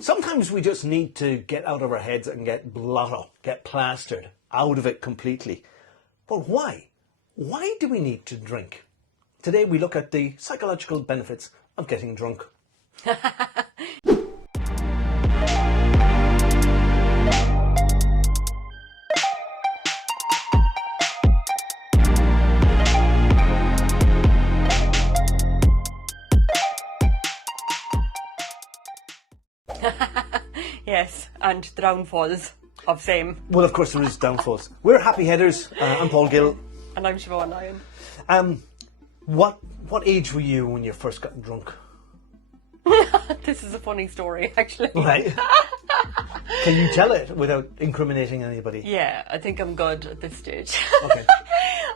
Sometimes we just need to get out of our heads and get blotto, get plastered out of it completely. But why? Why do we need to drink? Today we look at the psychological benefits of getting drunk. Yes, and the downfalls of same. Well, of course there is downfalls. We're Happy Headers. I'm Paul Gill. And I'm Siobhan Lyon. What age were you when you first got drunk? This is a funny story, actually. Right. Can you tell it without incriminating anybody? Yeah, I think I'm good at this stage. Okay.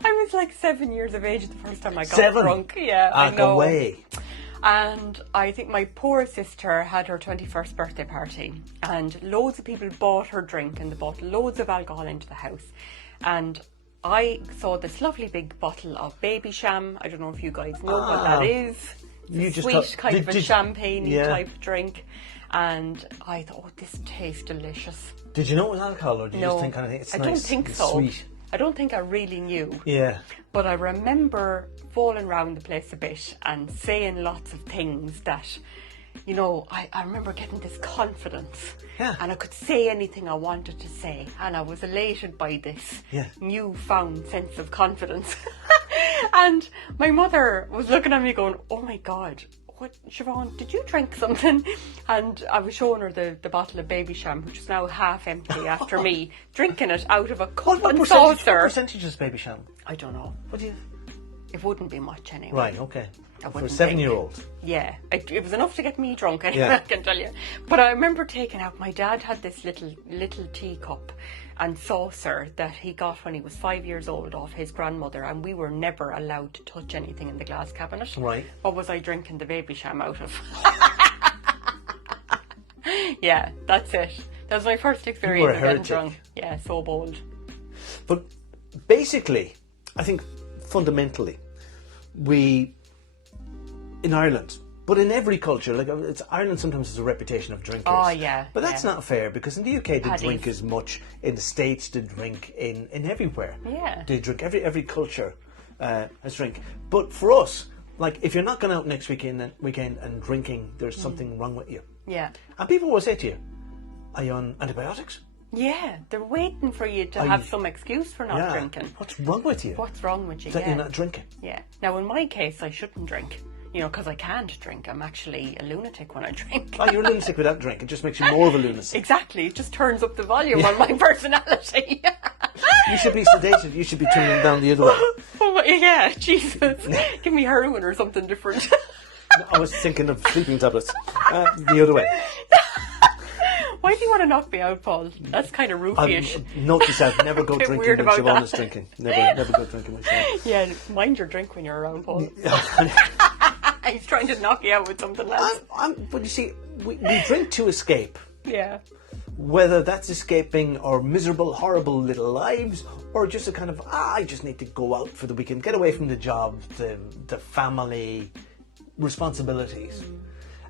I was like 7 years of age the first time I got 7? drunk. Yeah, I know. Go away. And I think my poor sister had her 21st birthday party, and loads of people bought her drink, and they bought loads of alcohol into the house. And I saw this lovely big bottle of Baby Sham. I don't know if you guys know what that is. It's a sweet kind of a champagne type drink. And I thought, oh, this tastes delicious. Did you know it was alcohol, or did you just think kind of it's I nice? don't think it's so. Sweet. I don't think I really knew. Yeah. But I remember falling around the place a bit and saying lots of things that, you know, I remember getting this confidence. Yeah. And I could say anything I wanted to say. And I was elated by this newfound sense of confidence. And my mother was looking at me going, oh my God, what, Siobhan, did you drink something? And I was showing her the bottle of Baby Sham, which is now half empty after me drinking it out of a cup and saucer. What percentage is Baby Sham? I don't know. What do you... It wouldn't be much anyway. Right, okay. For a wouldn't 7-year-old. Yeah, it was enough to get me drunk anyway, Yeah. I can tell you. But I remember taking out, my dad had this little teacup and saucer that he got when he was 5 years old off his grandmother, and we were never allowed to touch anything in the glass cabinet. Right. What was I drinking the Baby Sham out of? Yeah, that's it. That was my first experience of getting drunk. Yeah, so bold. But basically, I think fundamentally, we, in Ireland, but in every culture, like Ireland sometimes has a reputation of drinkers. Oh, yeah. But that's not fair, because in the UK they Paddies. drink as much, in the States they drink in everywhere. Yeah. They drink, every culture has drink. But for us, like if you're not going out next weekend and drinking, there's something wrong with you. Yeah. And people will say to you, are you on antibiotics? Yeah, they're waiting for you to have some excuse for not drinking. What's wrong with you? What's wrong with you? That you're not drinking. Yeah. Now, in my case, I shouldn't drink. You know, because I can't drink. I'm actually a lunatic when I drink. Oh, you're a lunatic without drink. It just makes you more of a lunatic. Exactly. It just turns up the volume on my personality. You should be sedated. You should be turning down the other way. Oh, yeah, Jesus. Give me heroin or something different. I was thinking of sleeping tablets. The other way. Why do you want to knock me out, Paul? That's kind of roofie-ish. Note yourself, never go Bit drinking weird when about Siobhan that. is drinking. Never go drinking with Siobhan. Yeah, mind your drink when you're around, Paul. He's trying to knock you out with something else. But you see, we drink to escape. Yeah. Whether that's escaping our miserable, horrible little lives, or just a kind of, I just need to go out for the weekend, get away from the job, the family responsibilities.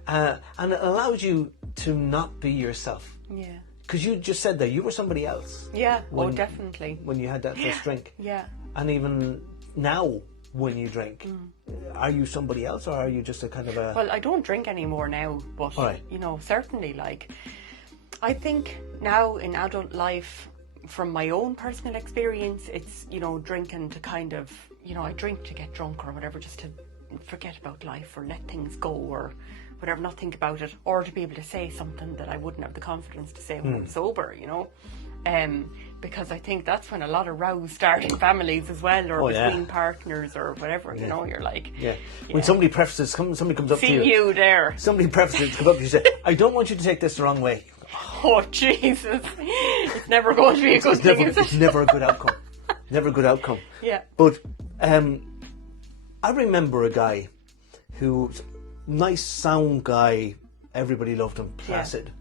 And it allows you to not be yourself. Yeah. Because you just said that you were somebody else. Yeah, definitely. When you had that first drink. Yeah. And even now, when you drink, are you somebody else, or are you just a kind of a... Well, I don't drink anymore now, but, you know, certainly, like, I think now in adult life, from my own personal experience, it's, you know, drinking to kind of, you know, I drink to get drunk or whatever, just to forget about life or let things go or whatever, not think about it, or to be able to say something that I wouldn't have the confidence to say when I'm sober, you know. Because I think that's when a lot of rows start in families as well, or between partners or whatever, you know, you're like... Yeah. When somebody prefaces, somebody comes up to you... See you there. Somebody prefaces to come up to you and say, I don't want you to take this the wrong way. Oh, Jesus. It's never going to be a good thing, is it? It's never a good outcome. Never a good outcome. Yeah. But I remember a guy who... Nice sound guy, everybody loved him, placid.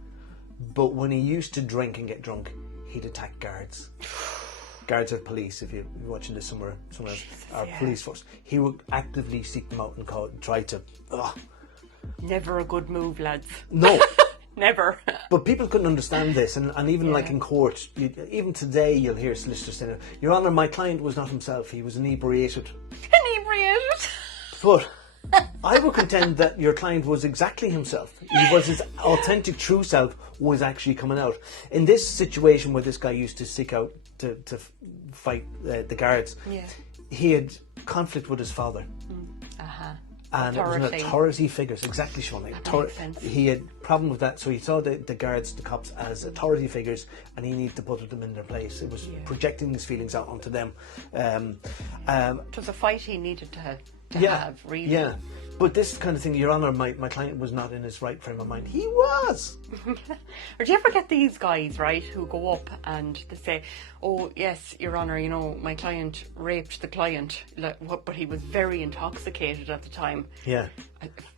But when he used to drink and get drunk, he'd attack guards. Guards or police, if you're watching this somewhere else, or police force. He would actively seek them out and try to... Never a good move, lads. No. Never. But people couldn't understand this, and even like in court, even today you'll hear solicitors saying, Your Honour, my client was not himself, he was inebriated. Inebriated? But I would contend that your client was exactly himself. He was his authentic true self was actually coming out. In this situation where this guy used to seek out to fight the guards, he had conflict with his father. And authority. It was an authority figures, exactly, Sean. He had problem with that, so he saw the guards, the cops, as authority figures, and he needed to put them in their place. It was projecting his feelings out onto them. It was a fight he needed to have, really. Yeah. But this kind of thing, Your Honour, my client was not in his right frame of mind. He was! Or do you ever get these guys, right, who go up and they say, oh, yes, Your Honour, you know, my client raped the client, but he was very intoxicated at the time. Yeah.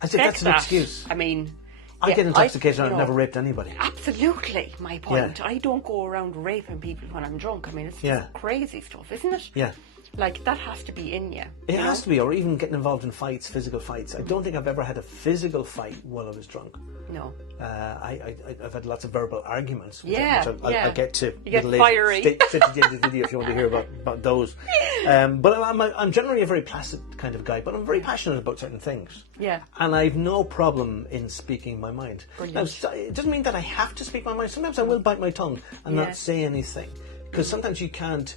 I said that's an excuse. I mean... I get intoxicated and I've never raped anybody. Absolutely, my point. I don't go around raping people when I'm drunk. I mean, it's just crazy stuff, isn't it? Yeah. Like, that has to be in you. It has to be, or even getting involved in fights, physical fights. I don't think I've ever had a physical fight while I was drunk. No. I've had lots of verbal arguments, which I'll get to. You get fiery. Stay to the end of the video if you want to hear about those. But I'm generally a very placid kind of guy, but I'm very passionate about certain things. Yeah. And I've no problem in speaking my mind. Brilliant. Now, it doesn't mean that I have to speak my mind. Sometimes I will bite my tongue and not say anything. Because sometimes you can't,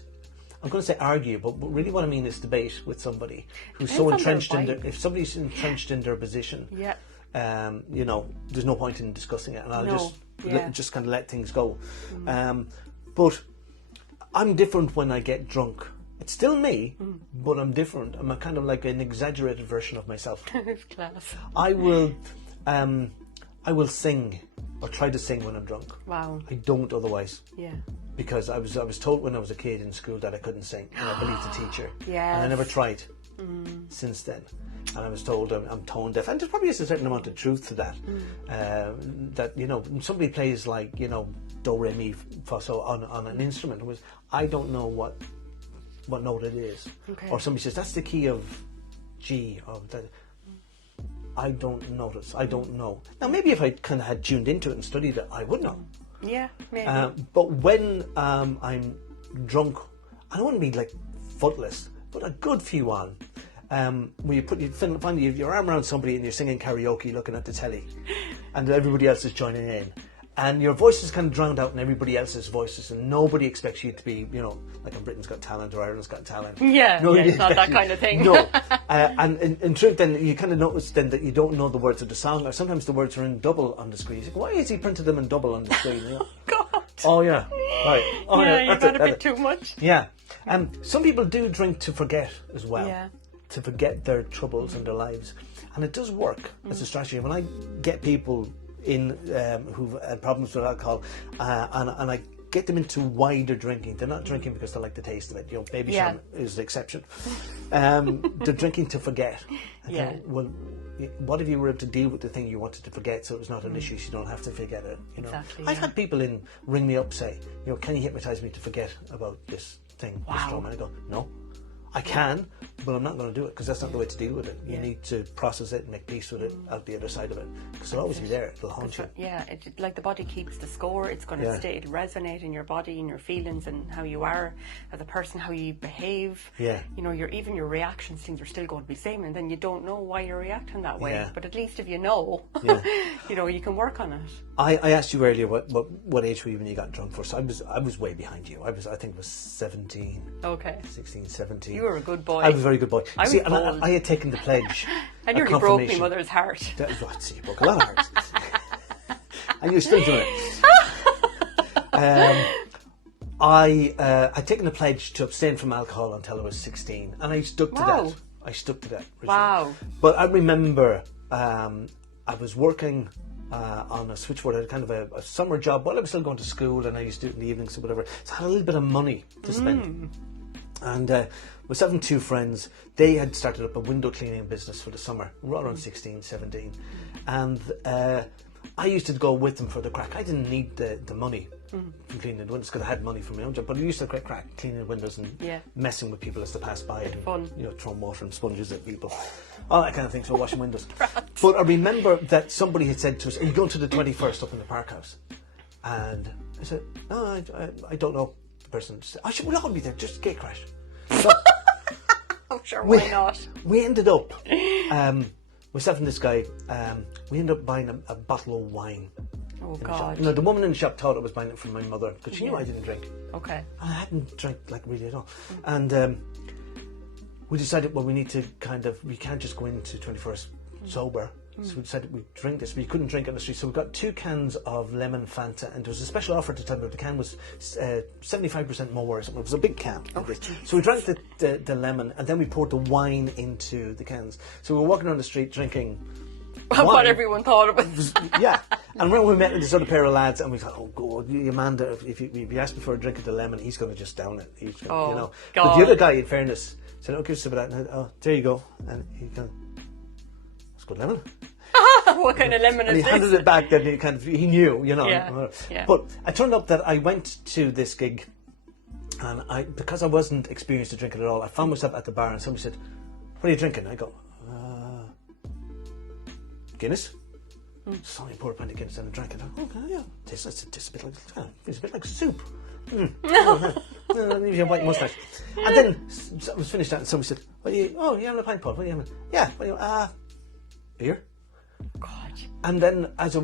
I'm going to say argue, but really what I mean is debate with somebody who's so entrenched in their, if somebody's entrenched in their position, you know, there's no point in discussing it, and I'll just kind of let things go. But I'm different when I get drunk. It's still me, but I'm different. I'm a kind of like an exaggerated version of myself. Class. I will sing or try to sing when I'm drunk. Wow. I don't otherwise. Yeah. Because I was told when I was a kid in school that I couldn't sing, and I believed the teacher. Yes. And I never tried since then. And I was told I'm tone deaf, and there probably is a certain amount of truth to that. That, you know, somebody plays like, you know, do re mi fa so on an instrument, I don't know what note it is. Okay. Or somebody says that's the key of G, or that. I don't notice. I don't know. Now maybe if I kind of had tuned into it and studied it, I would know. Yeah, maybe. But when I'm drunk, I don't want to be like footless, but a good few on. Where you find your arm around somebody and you're singing karaoke, looking at the telly, and everybody else is joining in, and your voice is kind of drowned out in everybody else's voices, and nobody expects you to be, you know, like on Britain's Got Talent or Ireland's Got Talent. Yeah, it's not that kind of thing. No, and in truth, then you kind of notice then that you don't know the words of the song, or sometimes the words are in double on the screen. You think, why has he printed them in double on the screen? You know? God. Oh yeah, right. Oh yeah, you got a bit too much. Yeah, some people do drink to forget as well. Yeah. To forget their troubles and their lives, and it does work as a strategy. When I get people in who've had problems with alcohol, and I get them into wider drinking, they're not drinking because they like the taste of it. You know, Baby Sham is the exception. They're drinking to forget. Well, what if you were able to deal with the thing you wanted to forget, so it was not an issue, so you don't have to forget it? You know, exactly, I've had people ring me up say, you know, can you hypnotise me to forget about this thing, this trauma? And I go, no. I can, but I'm not going to do it because that's not the way to deal with it. You need to process it and make peace with it out the other side of it, because it'll always be there. It'll haunt you. Yeah, like the body keeps the score. It's going to stay, it'll resonate in your body and your feelings and how you are as a person, how you behave. Yeah. You know, even your reactions, things are still going to be the same, and then you don't know why you're reacting that way. Yeah. But at least if you know, you know, you can work on it. I asked you earlier what age were you when you got drunk first. I was way behind you. I think it was 17. Okay. 16, 17. You were a good boy. I was a very good boy. I had taken the pledge. I nearly broke my mother's heart. You broke a lot of hearts. And you're still doing it. I'd taken the pledge to abstain from alcohol until I was 16, and I stuck to that. I stuck to that. Wow. But I remember I was working on a switchboard. I had kind of a summer job while I was still going to school, and I used to do it in the evenings or whatever. So I had a little bit of money to spend. And was having two friends. They had started up a window cleaning business for the summer. We were all around 16, 17. And I used to go with them for the crack. I didn't need the money from cleaning the windows because I had money from my own job. But I used to get crack cleaning the windows and messing with people as they passed by. And, fun. You know, throwing water and sponges at people. all that kind of thing, so washing windows. But I remember that somebody had said to us, are you going to the 21st up in the Park House? And I said, no, I don't know. The person said, we'll all be there, just gate crash. So I'm sure, why not? We ended up, myself and this guy, we ended up buying a bottle of wine. Oh, God. You know, the woman in the shop thought I was buying it from my mother because she knew I didn't drink. Okay. I hadn't drank like really at all. And we decided, well, we need to we can't just go into 21st sober. So we decided we'd drink this. We couldn't drink it on the street. So we got 2 cans of lemon Fanta, and there was a special offer at the time, but the can was 75% more or something. It was a big can. So we drank the lemon, and then we poured the wine into the cans. So we were walking around the street drinking what everyone thought of it. Yeah. And when we met with this other pair of lads, and we thought, oh God, Amanda, if you ask me for a drink of the lemon, he's going to just down it. He's gonna, you know. God. But the other guy, in fairness, said, okay, sip of that. And oh, there you go. And he goes, that's good lemon. What kind of lemon is this? And he handed it back, then he knew, you know. Yeah. But it turned out that I went to this gig, and because I wasn't experienced to drinking at all, I found myself at the bar, and somebody said, what are you drinking? I go, Guinness. So I poured a pint of Guinness and drank it. Okay, yeah, tastes a bit like soup. Leaves you a white moustache. And then I was finished that, and somebody said, you having a pint, Paul? What are you having? Yeah, beer. God. And then as I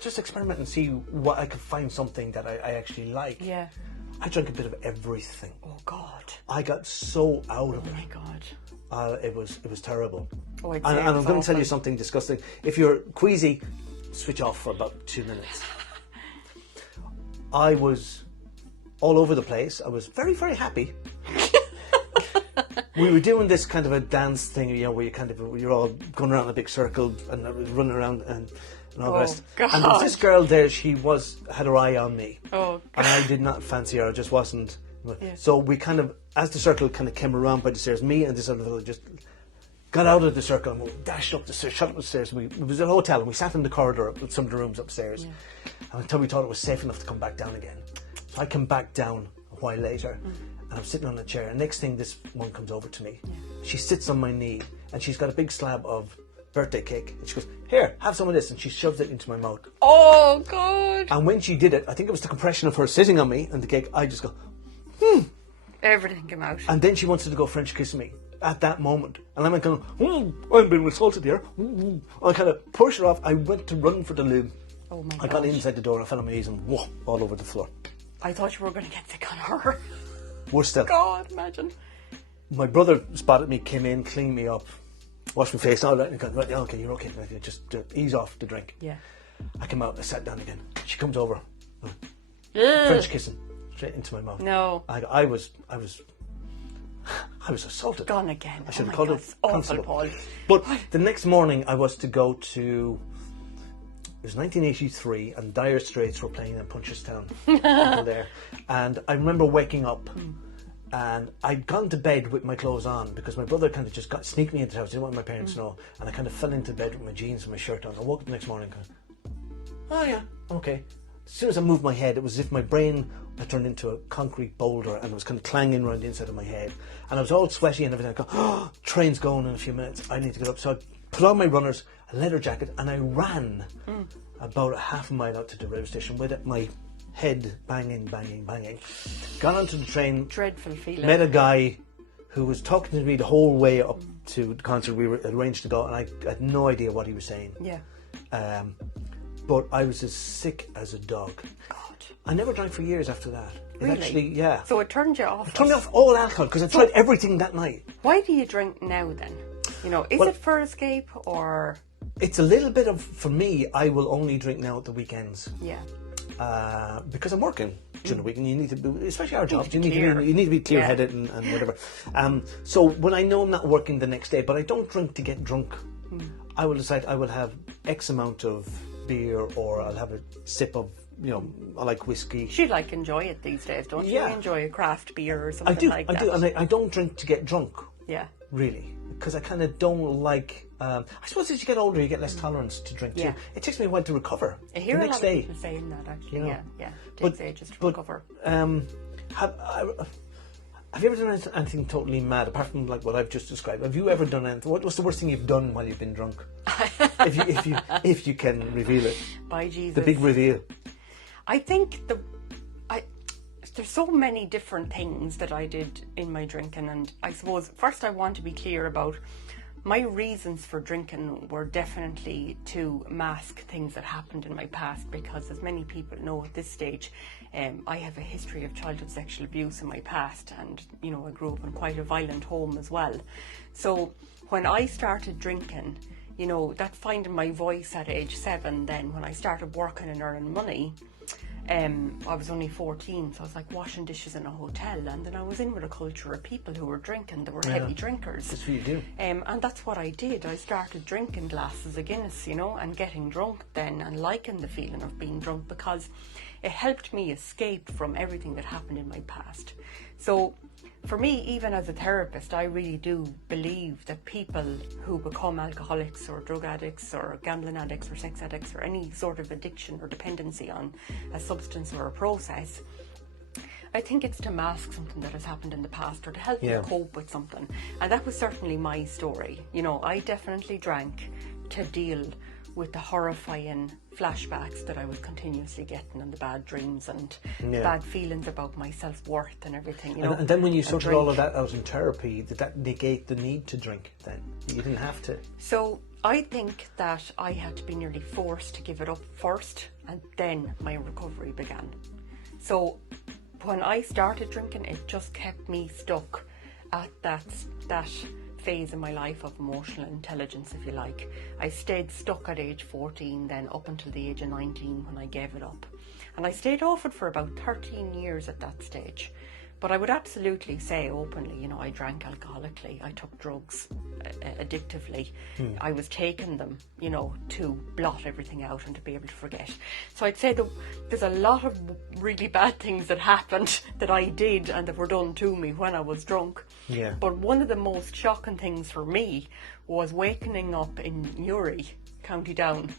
just experiment and see what I could find something that I actually like. Yeah. I drank a bit of everything. Oh, God. I got so out of it. Oh, my God. It was terrible. Oh, and I'm going to tell you something disgusting. If you're queasy, switch off for about 2 minutes. I was all over the place. I was very, very happy. We were doing this kind of a dance thing, you know, where you're all going around in a big circle and running around and all the rest. God. And there was this girl there. She had her eye on me. Oh, God. And I did not fancy her. I just wasn't. Yeah. So we as the circle kind of came around by the stairs, me and this other fellow just got out of the circle and we dashed up the stairs, shut up the stairs. It was a hotel, and we sat in the corridor with some of the rooms upstairs until we thought it was safe enough to come back down again. So I come back down a while later, and I'm sitting on a chair, and next thing this one comes over to me. She sits on my knee, and she's got a big slab of birthday cake, and she goes, here, have some of this, and she shoves it into my mouth. Oh, God. And when she did it, I think it was the compression of her sitting on me and the cake, I just go, Everything came out. And then she wanted to go French kiss me at that moment. And I'm like going, I'm being assaulted here. I kind of pushed her off. I went to run for the loo. Oh, my God. I got inside the door and I fell on my knees and whoa, all over the floor. I thought you were going to get sick on her. Worse still. God, imagine. My brother spotted me, came in, cleaned me up, washed my face, all that, and right, okay, you're okay. Just ease off the drink. Yeah. I come out, I sat down again. She comes over, French kissing straight into my mouth. No. I was assaulted. Gone again. I should have my called God, it it's awful, constable. Paul. But the next morning I was to go to, it was 1983 and Dire Straits were playing in Punchestown until there. And I remember waking up and I'd gone to bed with my clothes on because my brother kind of just sneaked me into the house. Didn't want my parents to know. And I kind of fell into bed with my jeans and my shirt on. I woke up the next morning going, oh yeah, okay. As soon as I moved my head, it was as if my brain had turned into a concrete boulder and it was kind of clanging around the inside of my head. And I was all sweaty and everything. I go, oh, train's going in a few minutes. I need to get up. So I put on my runners, a leather jacket, and I ran about a half a mile out to the railway station with my head banging. Got onto the train. Dreadful feeling. Met a guy who was talking to me the whole way up to the concert we were arranged to go, and I had no idea what he was saying. Yeah. But I was as sick as a dog. God. I never drank for years after that. Really? It actually, yeah. So it turned you off. It turned me off all alcohol because I tried everything that night. Why do you drink now then? You know, is it for escape or? It's a little bit of, for me, I will only drink now at the weekends. Yeah. Because I'm working during the week and you need to be, especially our jobs, you need to be clear-headed and whatever. So when I know I'm not working the next day, but I don't drink to get drunk, I will decide I will have X amount of beer or I'll have a sip of, you know, I like whiskey. You like enjoy it these days, don't you? Yeah. You enjoy a craft beer or something like that. I do, and I don't drink to get drunk. Yeah. Really, because I kind of don't like. I suppose as you get older, you get less tolerance to drink too. It takes me a while to recover. I hear the a next lot of day. people saying that actually. You know. Yeah. Takes ages to recover. Have you ever done anything totally mad, apart from like what I've just described? Have you ever done anything? What's the worst thing you've done while you've been drunk? if you can reveal it. By Jesus. The big reveal. I think there's so many different things that I did in my drinking, and I suppose first I want to be clear about my reasons for drinking were definitely to mask things that happened in my past, because as many people know at this stage, I have a history of childhood sexual abuse in my past, and I grew up in quite a violent home as well. So when I started drinking, that finding my voice at age 7, then when I started working and earning money, I was only 14, so I was like washing dishes in a hotel, and then I was in with a culture of people who were drinking. They were heavy drinkers. That's what you do. And that's what I did. I started drinking glasses of Guinness, and getting drunk then, and liking the feeling of being drunk, because it helped me escape from everything that happened in my past. So for me, even as a therapist, I really do believe that people who become alcoholics or drug addicts or gambling addicts or sex addicts or any sort of addiction or dependency on a substance or a process, I think it's to mask something that has happened in the past, or to help them cope with something. And that was certainly my story. I definitely drank to deal with the horrifying flashbacks that I was continuously getting, and the bad dreams and bad feelings about my self-worth and everything. And then when you sorted all of that out in therapy, did that negate the need to drink then? You didn't have to? So I think that I had to be nearly forced to give it up first, and then my recovery began. So when I started drinking, it just kept me stuck at that phase in my life of emotional intelligence, if you like. I stayed stuck at age 14, then up until the age of 19 when I gave it up. And I stayed off it for about 13 years at that stage. But I would absolutely say openly, I drank alcoholically, I took drugs addictively. I was taking them, to blot everything out and to be able to forget. So I'd say that there's a lot of really bad things that happened that I did and that were done to me when I was drunk. Yeah. But one of the most shocking things for me was waking up in Newry, County Down,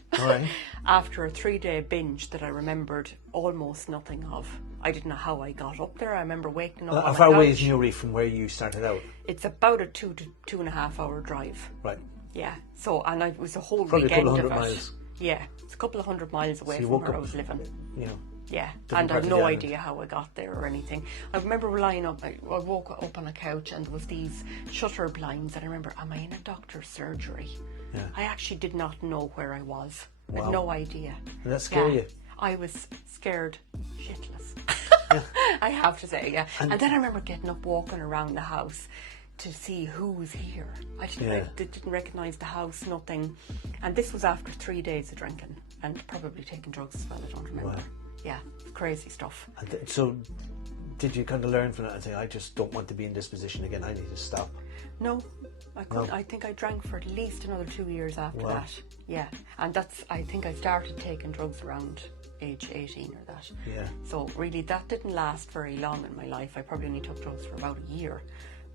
after a 3-day binge that I remembered almost nothing of. I didn't know how I got up there. I remember waking up. How far away is Newry from where you started out? It's about a 2 to 2.5 hour drive. Right. Yeah. So, and it was a whole probably weekend a couple of of hundred it. miles. Yeah, it's a couple of 100 miles away from where I was living. Yeah, and I have no idea how I got there or anything. I remember lying up, I woke up on a couch and there was these shutter blinds, and I remember, am I in a doctor's surgery? Yeah. I actually did not know where I was. I had no idea. Did that scare you? I was scared shitless. I have to say, yeah. And then I remember getting up, walking around the house to see who was here. I didn't recognise the house, nothing. And this was after 3 days of drinking and probably taking drugs as well, I don't remember. Wow. Yeah, crazy stuff. And so did you kind of learn from that and say, I just don't want to be in this position again, I need to stop? No, I couldn't. No. I think I drank for at least another 2 years after that. Yeah, and I think I started taking drugs around age 18 or that. Yeah. So really that didn't last very long in my life. I probably only took drugs for about a year.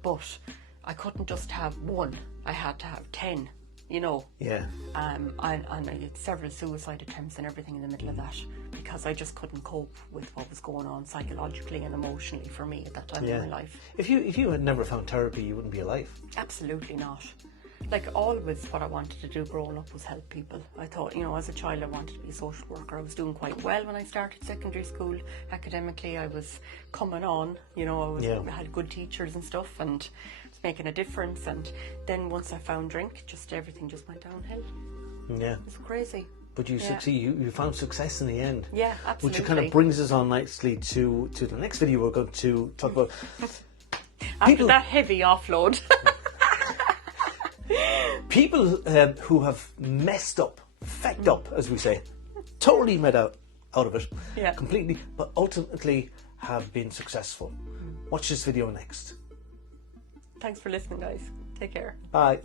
But I couldn't just have one. I had to have 10, Yeah. And I had several suicide attempts and everything in the middle of that, because I just couldn't cope with what was going on psychologically and emotionally for me at that time in my life. If you had never found therapy, you wouldn't be alive. Absolutely not. Like, always what I wanted to do growing up was help people. I thought, as a child I wanted to be a social worker. I was doing quite well when I started secondary school. Academically I was coming on, I had good teachers and stuff and was making a difference. And then once I found drink, everything just went downhill. Yeah. It's crazy. But you succeed. You found success in the end. Yeah, absolutely. Which kind of brings us on nicely to the next video we're going to talk about. After that heavy offload. People who have messed up, fecked up, as we say, totally made out of it, completely, but ultimately have been successful. Watch this video next. Thanks for listening, guys. Take care. Bye.